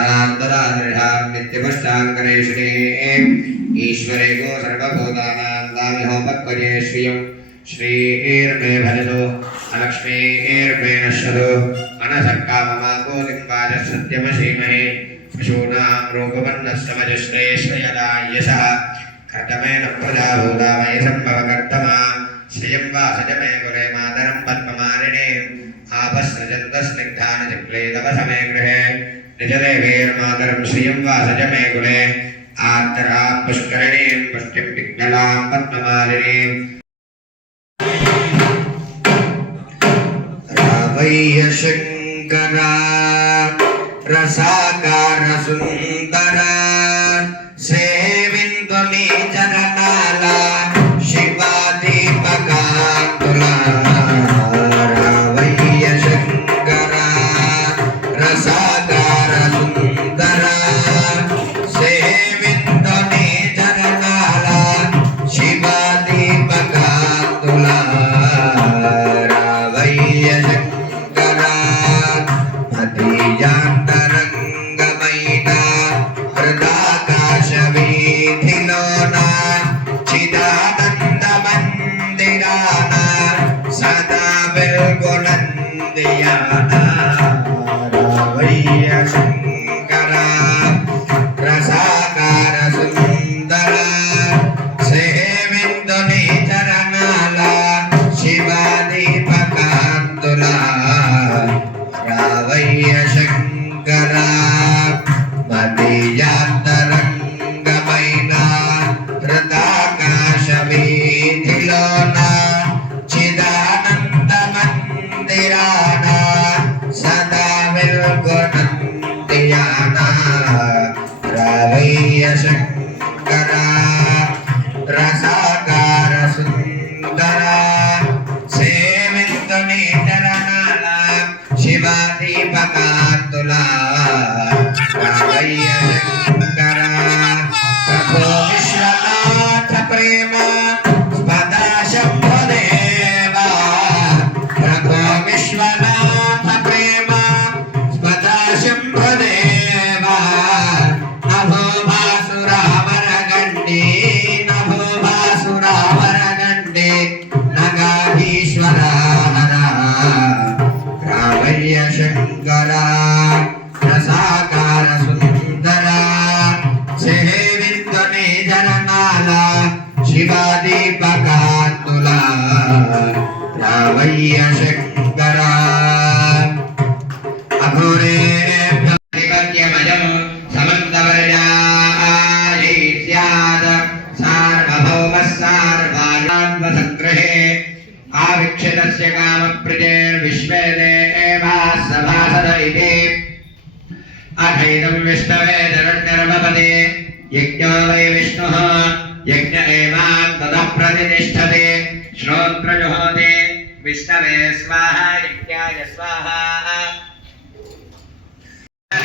महान्तरादृढां नित्यपुष्टाङ्करेषणे ईश्वरे गो सर्वभूतानां दामिहोपक्वये श्रियं श्रीर्मे भजतो अलक्ष्मीर्मे नश्यतो अनसर्काममाकोदिम्बाजः सत्यमशीमहे पशूनां रूपवर्णस्तमजश्रेष्ठयदा यशः कर्तमेन प्रजाभूतामय सम्भवकर्तमा श्रियं वासजमे कुले मातरं पद्ममालिने आपस्सृजन्तस्निग्धानचिक्ले तव समे गृहे निजदेवीर्मातरं श्रियं वासजमे कुले आर्तरां पुष्करिणीं पुष्टिं पिङ्गलां पद्ममालिनीं रावय्य शङ्करा रसाकार सुन्दरा सेविन्त्वमे चरणाला शिवा दीपकान्तुला रावय्य शङ्करा रसाकार सुन्दरा सेविन्त्वमे चरणाला शिवा दीपकान्तुला रावय्य शङ्करा मदीयान्तरङ्गमयिना हृदाकाशवीथिलोना चिदानन्दमन्दिराना सदा बिल्कुलन्दियाना रावय्य शङ्करा रसाकार सुन्दरा सेविन्त्वमे चरणाला शिवा दीपकान्तुला रावय्य शङ्करा मदीयान्तरङ्गमयिना हृदाकाशवीथिलोना चिदानन्दमन्दिराना सदा विल्कुलन्दियाना रावय्य शङ्करा रसाकार सुन्दरा सेविन्त्वमे चरणाला शिवा दीपकान्तुला रावय्य शङ्करा प्रभो विश्वनाथ प्रेम स्पदा शम्भुदेवा प्रभो विश्वनाथ प्रेम स्पदा शम्भुदेवा नभो भासुरावरगण्डे नभो भासुरावरगण्डे नगाधीश्वरा रावय्य शङ्करा रसाकार सुन्दरा सेविन्त्वमे चरणाला शिवा दीपकान्तुला रावय्य शङ्करा अघोरेभ्यमजं समन्तवर्यायै स्यात् सार्वभौमः सार्वायान्वसङ्ग्रहे आवीक्षितस्य कामप्रजेर्विश्वे देवाः सभासद इति अथैदं विष्णवे धनुर्निर्मपदे यज्ञो वै विष्णुः यज्ञ एवान्ततः प्रतिष्ठते श्रोत्रजुहोते विष्णवे स्वाहा यज्ञाय स्वाहा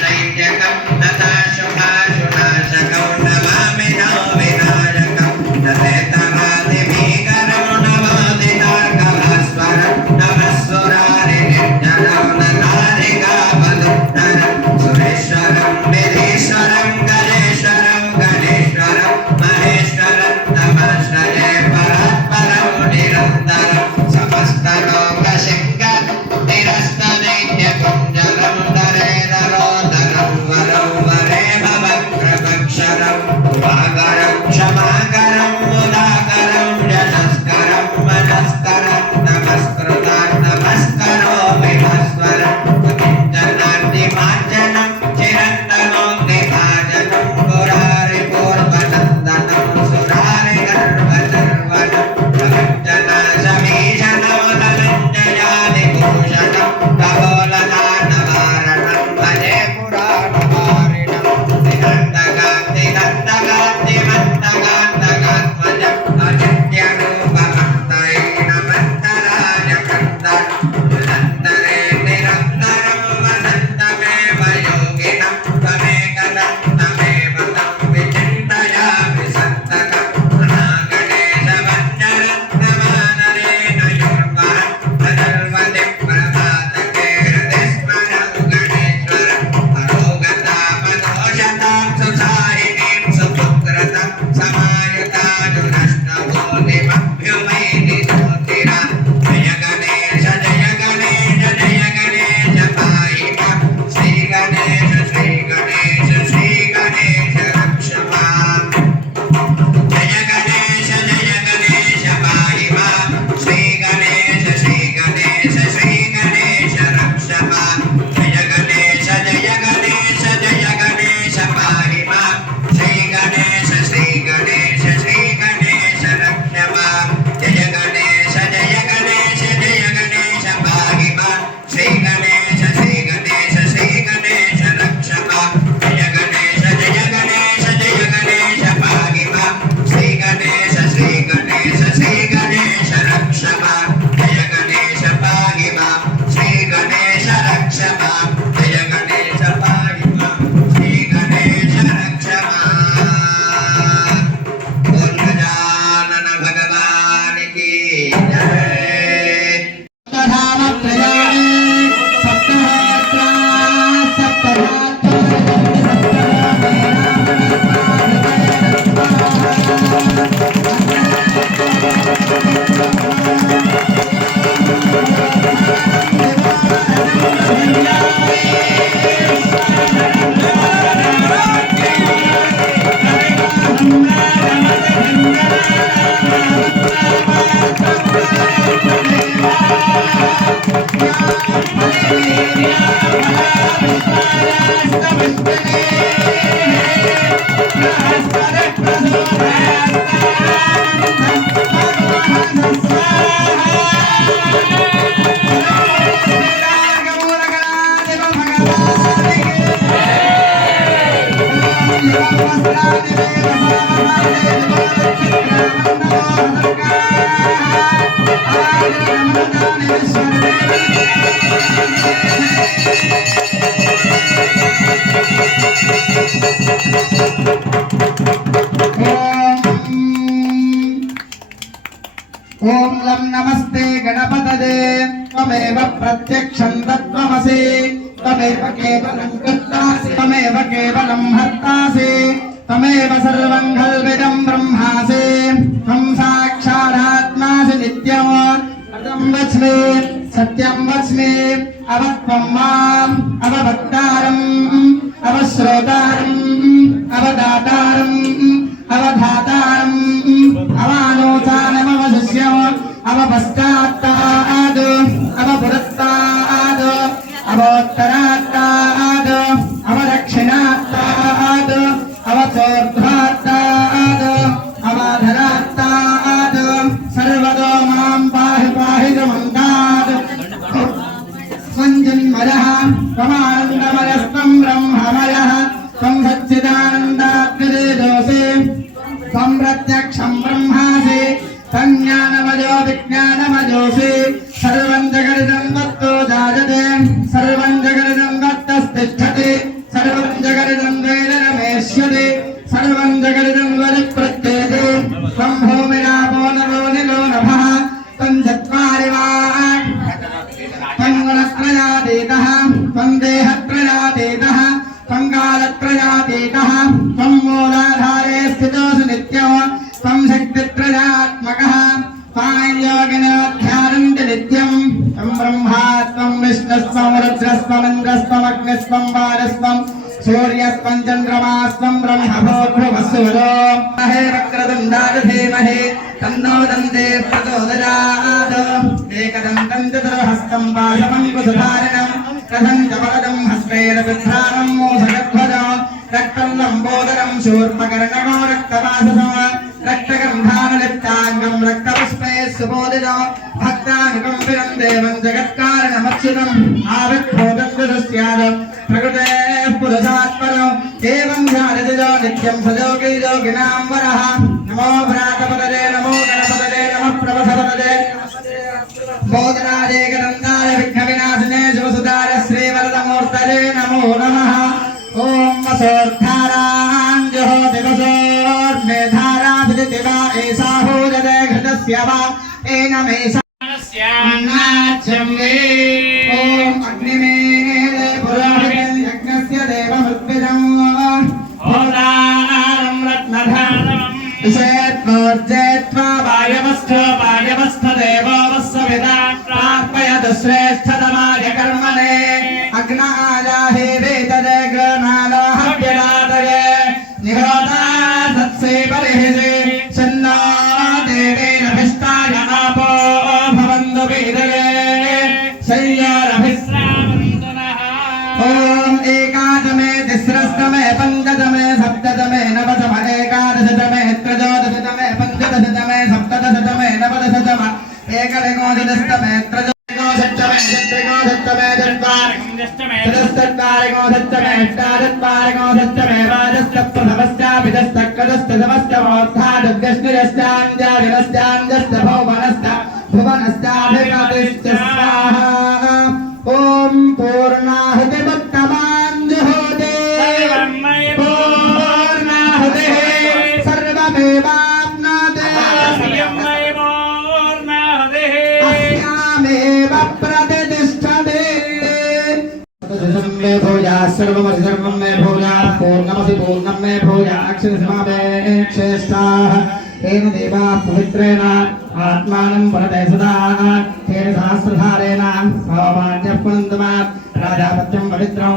दैत्यकं तथा शुभाशुनाशकं नमामि नो विनायकं तदेतमादिभीकरं नमामि नार्कभास्वरं नमः सुरारि निर्जलं नतारिकापदुत्तरं सुरेश्वरं विधीश्वरं गणेश्वरं गणेश्वरं महेश्वरं नमस्ते परात्परं निरन्तरं समस्तलोकशङ्कर निरस्तदैत्यकुञ्जरं दरेदरोदरं वरं ओम लं नमस्ते गणपतये त्वमेव प्रत्यक्षं तत्त्वमसि त्वमेव केवलं कर्तासि त्वमेव केवलं हर्तासि त्वमेव सर्वं खल्विदं ब्रह्मासि त्वं साक्षादात्मासि नित्यं पदं वच्मि सत्यं वच्मि अवत्वं माम् अवभक्तारम् अवश्रोतारम् अवदातारम् अवधातारम् अवानोचानमवशिष्यम् अवपश्चात्ताद् अवपुरस्ताद् अवोत्तरात्ताद् अवदक्षिणात्ताद् अवचोर्ध्वात्ताद् अवाधरात्ताद् सर्वतो मां पाहि पाहि गमन्ताद् स्वञ्जन्मयः त्वमानन्दमयस्त्वं ब्रह्ममयः त्वं सच्चिदानन्दात्रिदोषे त्वं प्रत्यक्षं ब्रह्मासि त्वं ज्ञानमयो विज्ञानमयोऽसि सर्वं जगदिदं तत्तो जायते सर्वं जगदिदं तत्तस्तिष्ठति सर्वं जगदिदं वेदनमेष्यति सर्वं जगदिदं वरिप्रत्येते त्वं भूमिरापो नरो निलो नभः त्वं चत्वारि वाक् त्वं गुणत्रयातीतः त्वं देहत्रयातीतः त्वं कालत्रयातीतः त्वं मूलाधारे स्थितोऽसि नित्यं त्वं शक्तित्रयात्मकः त्वां योगिनोऽध्यानन्ति नित्यं त्वं ब्रह्मा त्वं विष्णुस्त्वं रुद्रस्त्वमिन्द्रस्त्वमग्निस्त्वं वायुस्त्वं सूर्यस्त्वं चन्द्रमास्त्वं ब्रह्मभूर्भुवस्सुरो महे वक्रतुण्डाय धीमहि तन्नो दन्ते प्रचोदयात् एकदन्तं चतुर्हस्तं पाशमङ्कुशधारिणं कथं च वरदं हस्तेन बिभ्राणं मूषकध्वजं रक्तं लम्बोदरं शूर्पकर्णको रक्तवाससं रक्तगन्धानुलिप्ताङ्गं रक्तपुष्पे सुबोधितं भक्तानुकम्पितं देवं जगत्कारणमच्युतम् आविर्भूतं दृश्याद प्रकृतेः पुरुषात्परम् एवं ध्यानतिजो नित्यं सजोगी योगिनां वरः नमो भ्रातपतये नमो गणपतये नमः प्रभसपतये बोधराजे गणन्दाय विघ्नविनाशिने शिवसुताय श्रीवरदमूर्तये नमो नमः ॐ वसोद्धाराञ्जहो दिवसोर्मेधाराधिदिवा एषाहो जदे घृतस्य वा एनमेषान्नाच्यं वे ॐ अग्निमेले पुरोहितं यज्ञस्य देवमृत्विजम् होदारं रत्नधारम् विषयत्वोर्जेत्वा वायवस्थ देवो वस्सविदा प्रार्पयतु श्रेष्ठतमाय कर्मणे अग्नायाहे वेददे ग्रहणालोहव्यदातये निहोता सत्से परिहिषे सन्नो देवेरभिष्टाय आपो भवन्तु वेदये शय्यारभिस्रावन्तु नः ॐ एकादमे तिस्रस्तमे पञ्चदमे सप्तदमे नवदमे एकादशतमे त्रयोदशतमे पञ्चदशतमे सप्तदशतमे नवदशतमे एकविंशतिस्तमे त्रयोदशतमे चतुर्विंशतिस्तमे चतुष्चत्वारिंशत्तमे अष्टाचत्वारिंशत्तमे द्वादशप्रथमश्चाभिदस्तक्रदस्तमश्चमोत्थादुर्गश्निरश्चाञ्जाविनश्चाञ्जश्च भुवनश्च भुवनश्चाभिपतिश्च स्वाहा ॐ पूर्णाहुतिमुत्तमाञ्जुहोति पूर्णाहुतिः सर्वमेवाप्नोति अस्यामेव प्रतिष्ठते मे भूया सर्वमसि सर्वं मे भूया पूर्णमसि पूर्णं मे भूया अक्षरसमावेक्षेष्टाः तेन देवाः पवित्रेण आत्मानं वरदे सदा तेन सहस्रधारेण भवमान्यः पुनन्दमात् राजापत्यं पवित्रं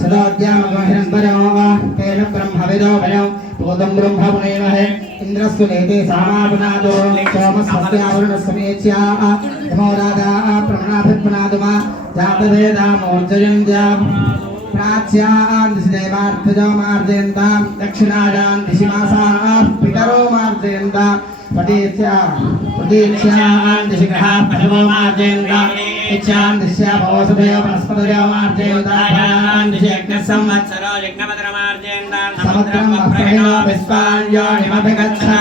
सदोद्यामगोहिरन्वरो तेन ब्रह्मविदो वयं भूतं ब्रह्म पुनेमहे इन्द्रस्तु नेते सामापुनादो सोमस्वस्यावरुणस्समेच्या नमो राजा प्रमणाभिपुनादुमा जातवेदामोर्जयन् प्राच्यान् दिशि देवार्थजो मार्जयन्तां दक्षिणायान् दिशि मासाः पितरो मार्जयन्तां प्रतीच्यान् दिशि ग्रहाः पशवो मार्जयन्तां इच्छां दिश्या भवसुभयो वनस्पतयो मार्जयन्तान् दिशयज्ञः संवत्सरो यज्ञमधुरमार्जयन्तान् समुद्रं वप्रहिणो विश्वान्यो हिमभिगच्छता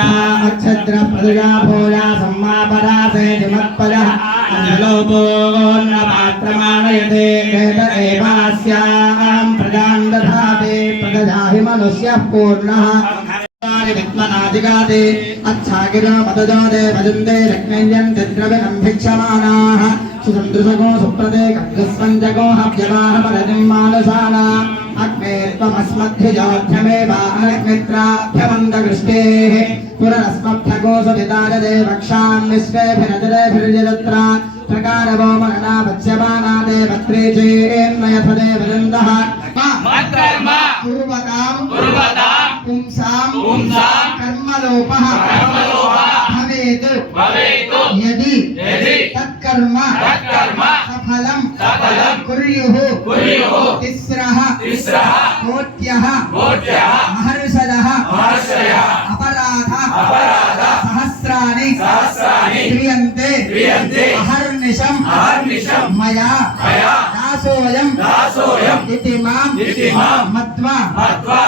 अक्षद्र प्रदुजा भूया सम्मापरासे हिमत्पजः अंजलोपोन्नपात्रमाणयते वेद एवास्यां प्रजां दधाति प्रदधाहि मनुष्यः पूर्णः विद्मनादिगाते अच्छागिरो मदजोदे भजन्ते रत्नयन्ते द्रविणं भिक्षमाणाः सुसन्दृशगो सुप्रदे खड्गस्पञ्चगो हव्यवाह परतिं मानसाना अग्ने त्वमस्मद्भिजोऽध्यमेवाग्नित्राभ्यमन्दकृष्टेः पुनरस्मभ्यगो सुविदारदे वक्षां विश्वेभिरजरेभिर्जलत्रा प्रकारवो मनना वत्स्यमानादे भद्रे चेन्मयथदे वृन्दः पूर्वतां पुंसां कर्मलोपः भवेत् यदि तत्कर्म सफलं कुर्युः तिस्रः कोट्यः महर्षयः अपराधः सहस्राणि क्रियन्ते अहर्निशं मया दासोऽयं इति मां मत्वा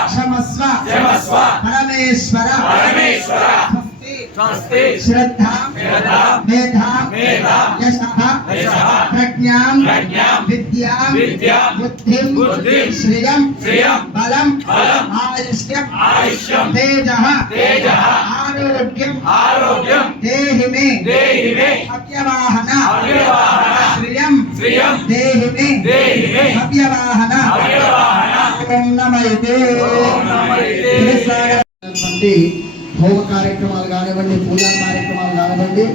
क्षमस्व परमेश्वर श्रद्धा मेधा यशः प्रज्ञां विद्यां बुद्धिं श्रियं बलं आयुष्यं तेजः आरोग्यं देहि मे अव्यवाहन श्रियं देहि मे अव्यवाहन ओम नमः హోమ కార్యక్రమాలు కానివ్వండి పూజా కార్యక్రమాలు కానివ్వండి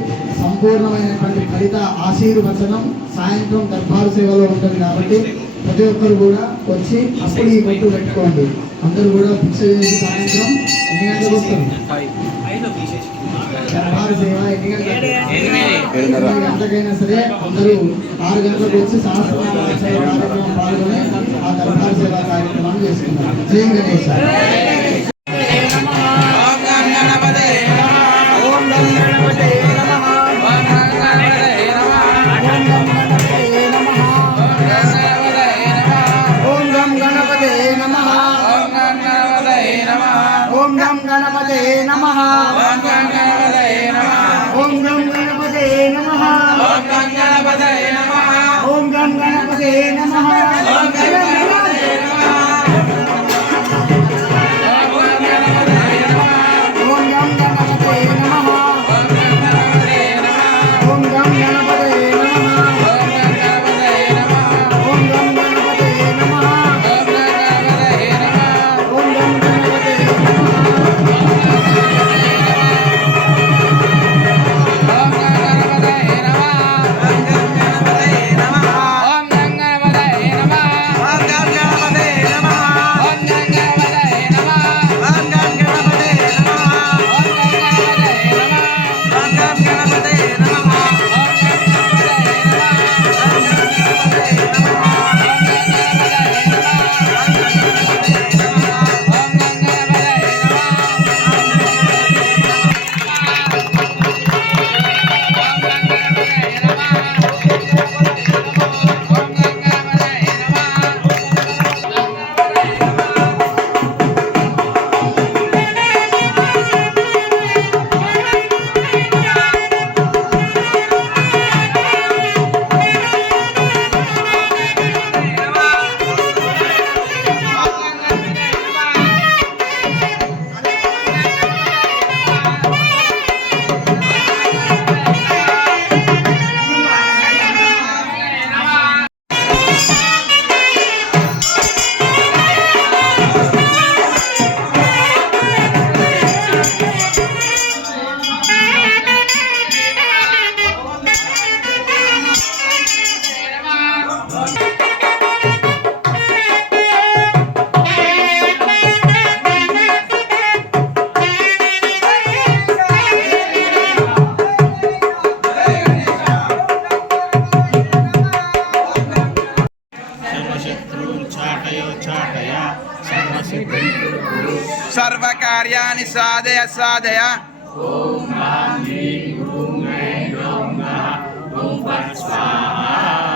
సంపూర్ణమైనటువంటి ఫలిత ఆశీర్వచనం సాయంత్రం దర్బారు సేవలో ఉంటుంది కాబట్టి ప్రతి ఒక్కరు కూడా వచ్చి అప్పుడు ఈ బొట్టు పెట్టుకోండి. అందరూ కూడా భిక్ష చేసి సాయంత్రం ఎన్ని గంటలకు వస్తారు? దర్బారు సేవ ఎన్ని గంటలకైనా సరే అందరూ 6 గంటలకు వచ్చి సహస్రనామ కార్యక్రమం పాల్గొని ఆ దర్బారు సేవా కార్యక్రమాన్ని చేసుకున్నారు. జై గణేశ. सर्वकार्याणि साधय साधय ओम ह्रीं ह्रूं ऐं ह्रौं नः ॐ फट् स्वाहा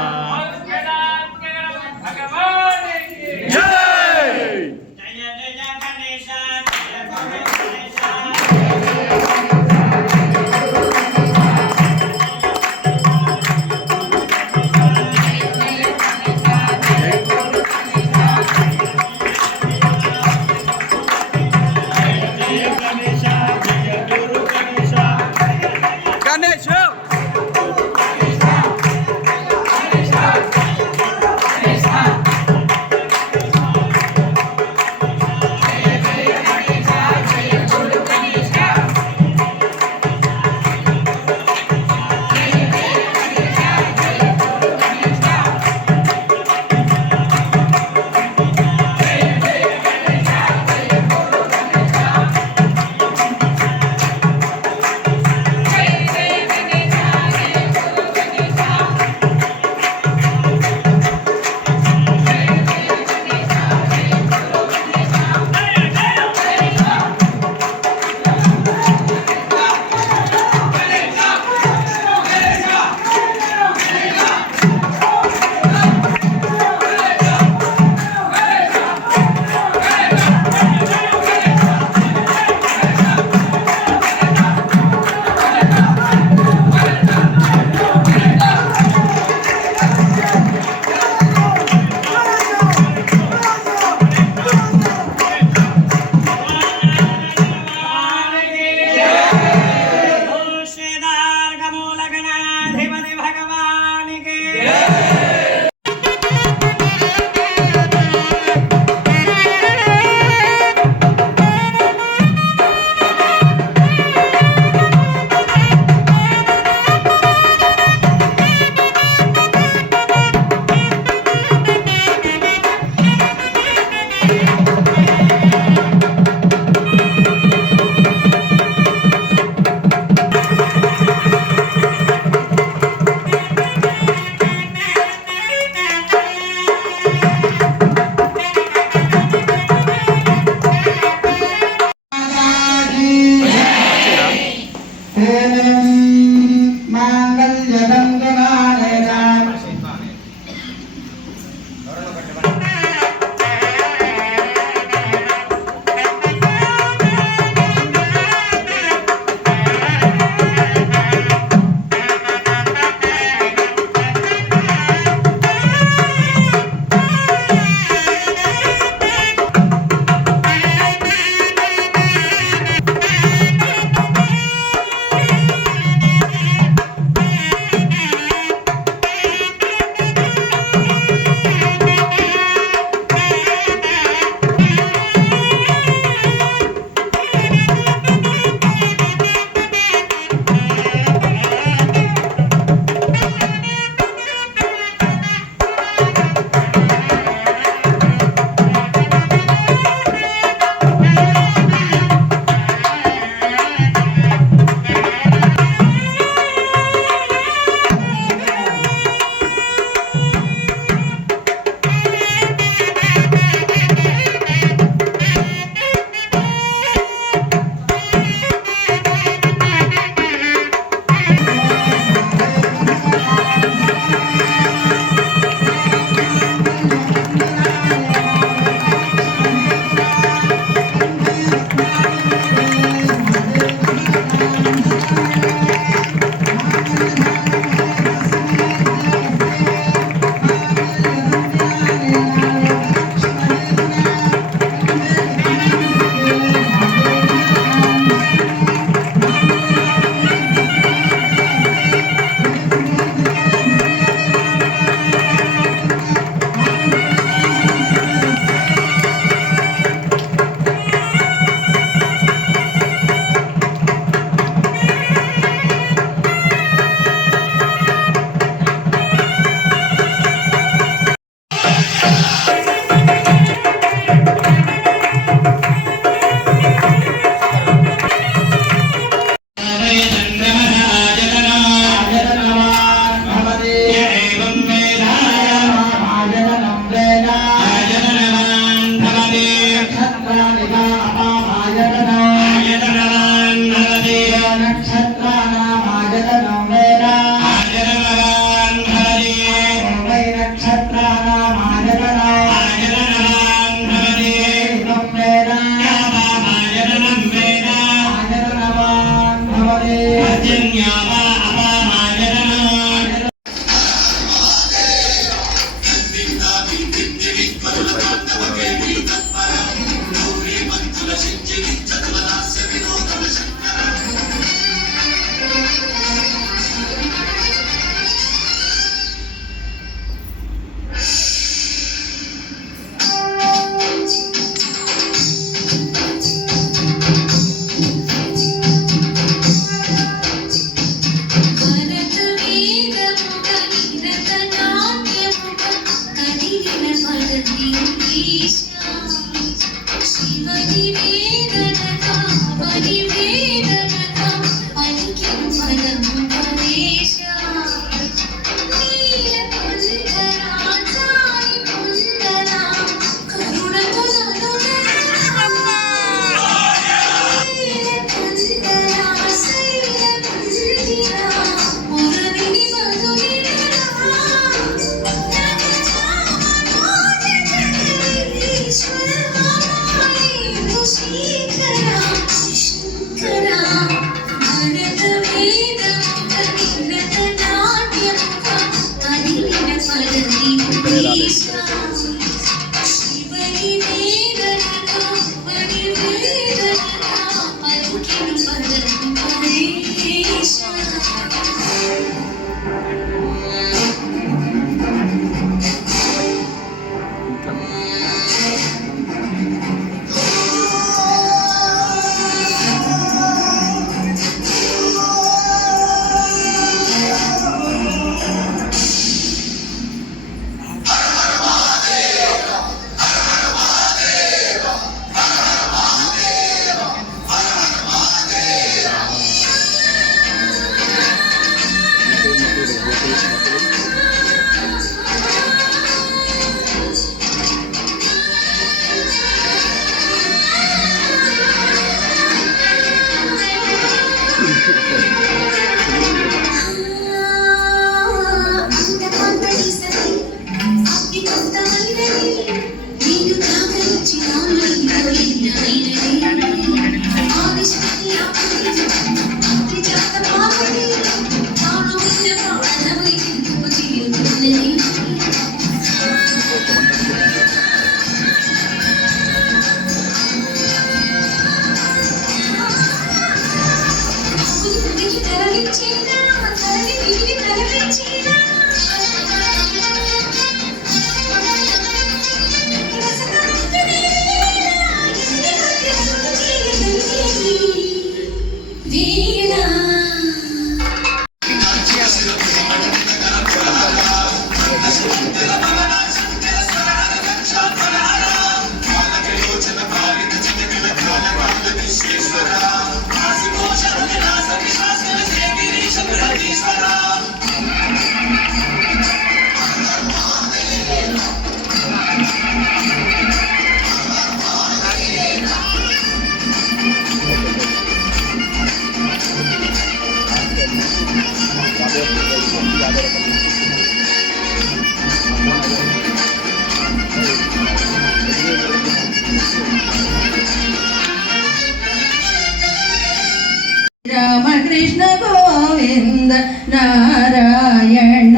रामकृष्ण गोविंद नारायण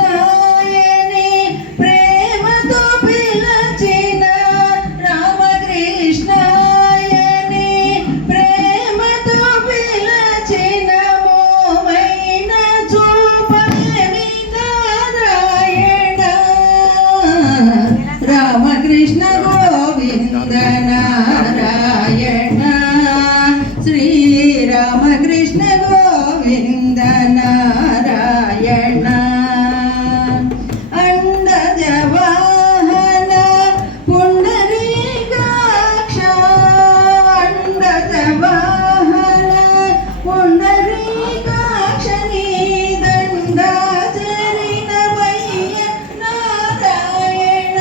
रामकृष्णायने प्रेम तो पिलचिन रामकृष्णायने प्रेम तो पिलचिन मोमैन चूपमेमि नारायण रामकृष्ण गोविंद नारायण श्री रामकृष्ण गोविंद नारायण अंडज वाहन पुंडरीकाक्ष अंडज वाहन पुंडरीकाक्ष नी दंडाचरिणमय्य नारायण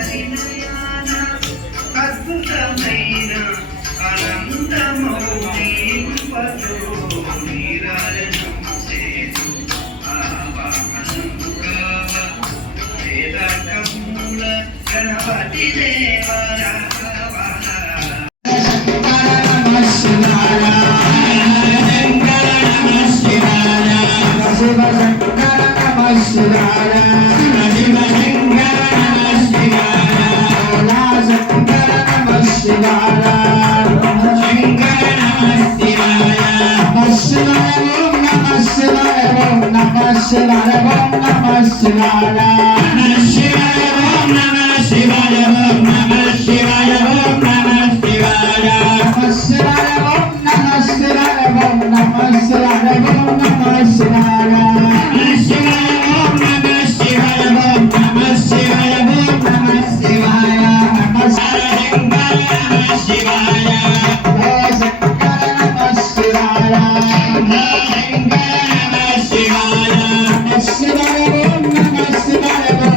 పరిణయాన అద్భుతమైన అనంతమౌని కృపతో నీరాజనం చేసు ఆవాహనముగావ వేదకమూల గణపతి దేవరా శివాయ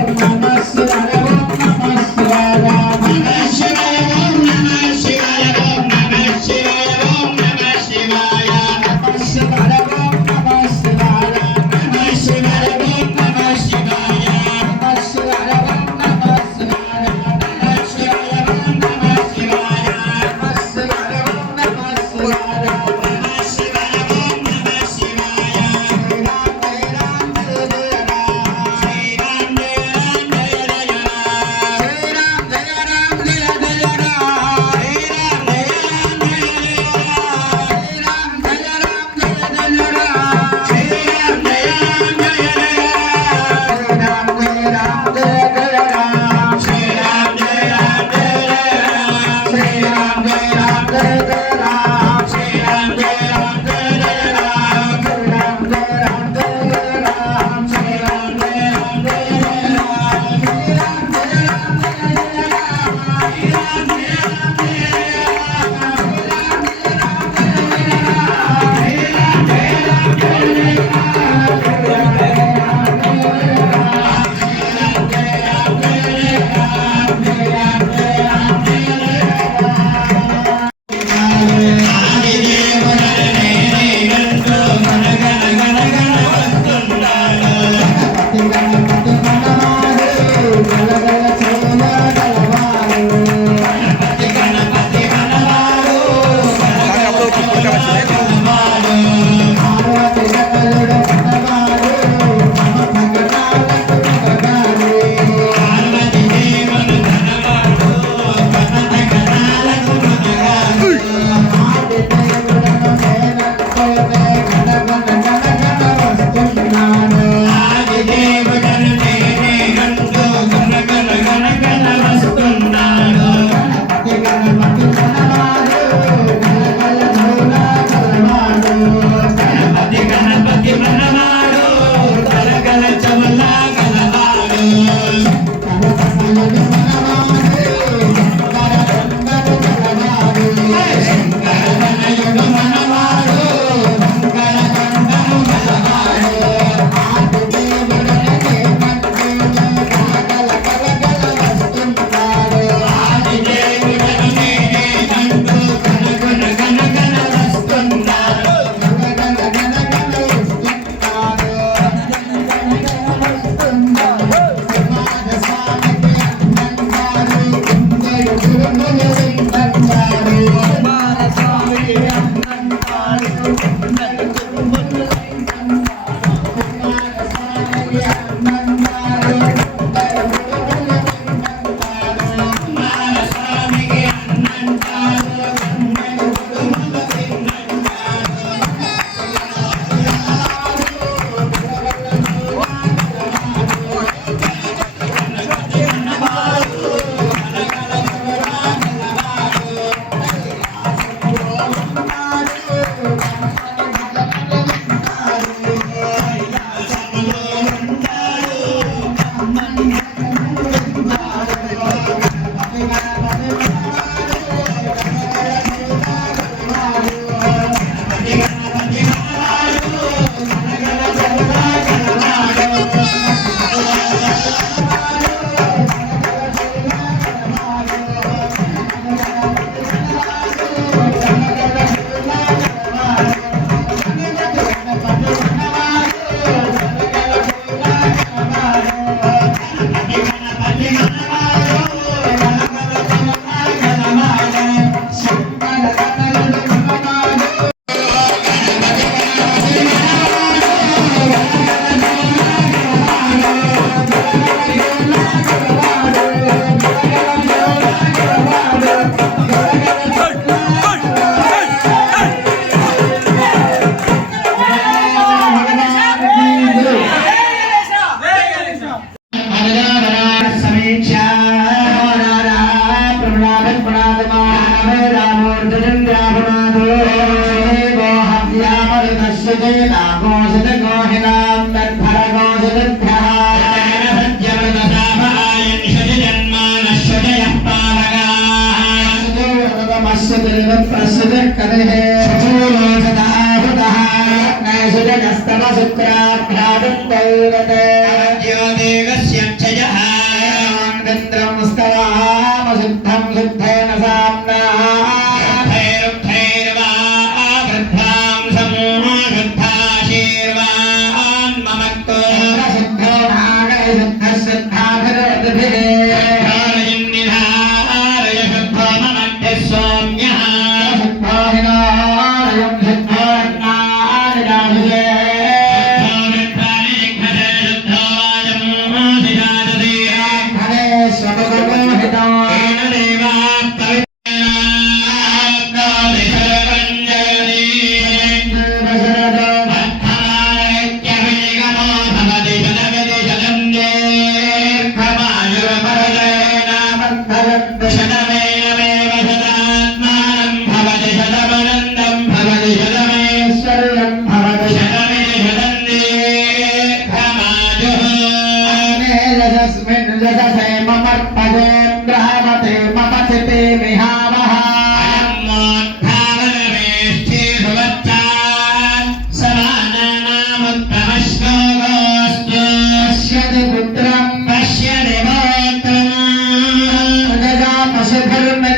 पशुधर्म